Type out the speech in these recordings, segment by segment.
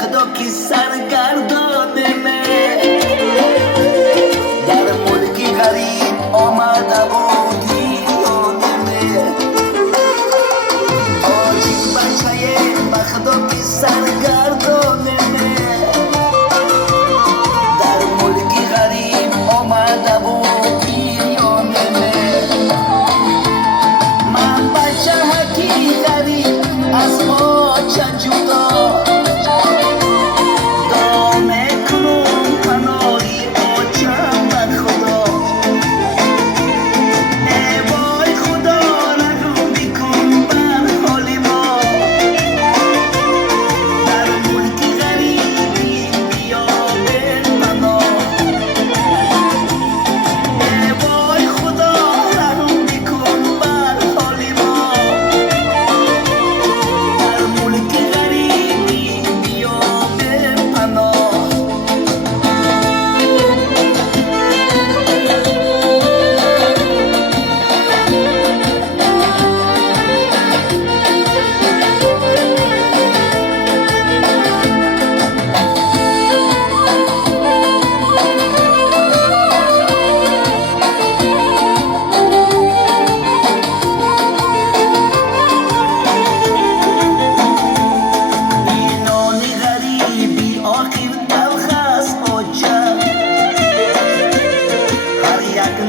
خدا کی سرگردانمه در ملکی غریب آمده بودی یادمه آجی بچه به خدا کی سرگردانمه در ملکی غریب آمده بودی یادمه من بچه حکی غریب از آچه جدا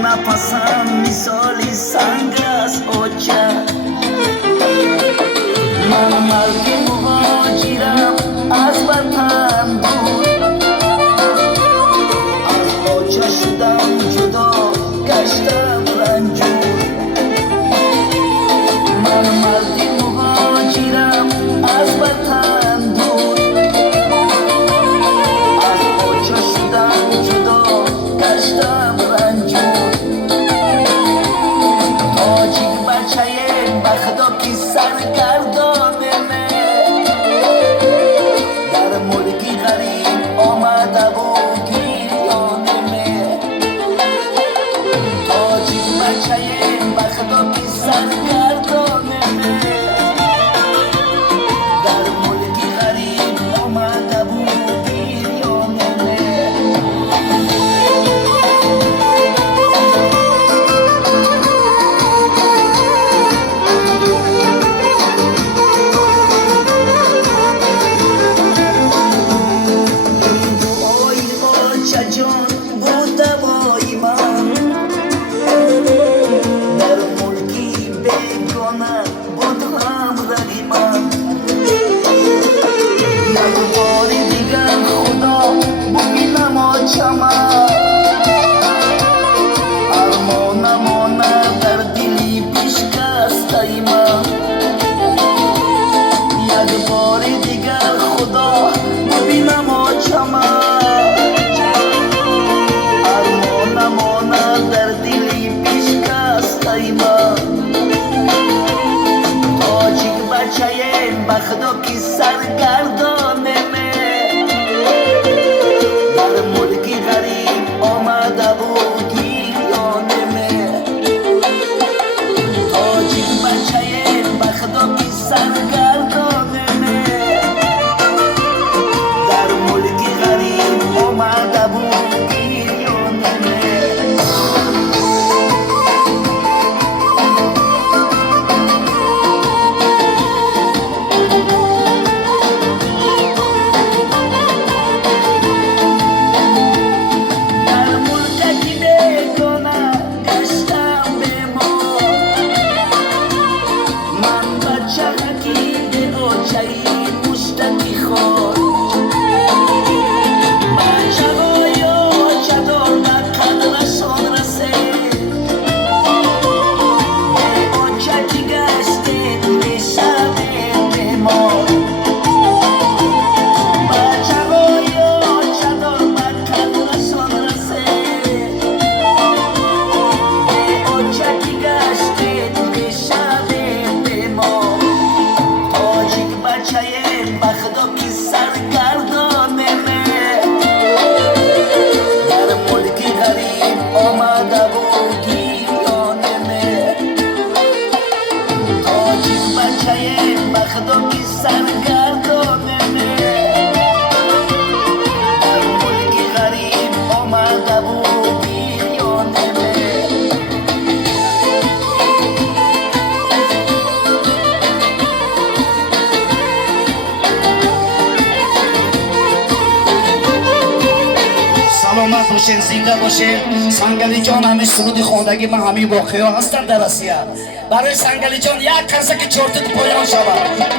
نفسم مثالی سنگ است اوچه من مرد مهاجرم از وطن دور از اوچه شدم جدا گشتم رنجور من مرد مهاجرم از وطن دور از اوچه شدم جدا گشتم رنجور به خدا کی سرگردانمه در ملکی غریب آمده بودی یادمه آجی بچه به خدا کی سرگردانمه در ملکی غریب آمده بودی یادمه جان بوده وای من در ملکی بگانه بود همراهی من یک بار دیگر خدا ببینم آچمه ارمانمانه در دلی بشکسته من یک بار دیگر خدا ببینم آچمه در دلی بشکسته من تاجیک بچه به خدا کی سرگردانمه در ملکی غریب آمده بودی یادمه تاجیک بچه به خدا کی سرگردانمه در ملکی غریب آمده بودی بچه به خدا کی سرگردانمه باشین، زنده باشین. سنگلی جان همین سرودی خواندگی من همین واقعه هستم در آسیا. برای سنگلی جان یک قرصه که چرت پایان شود.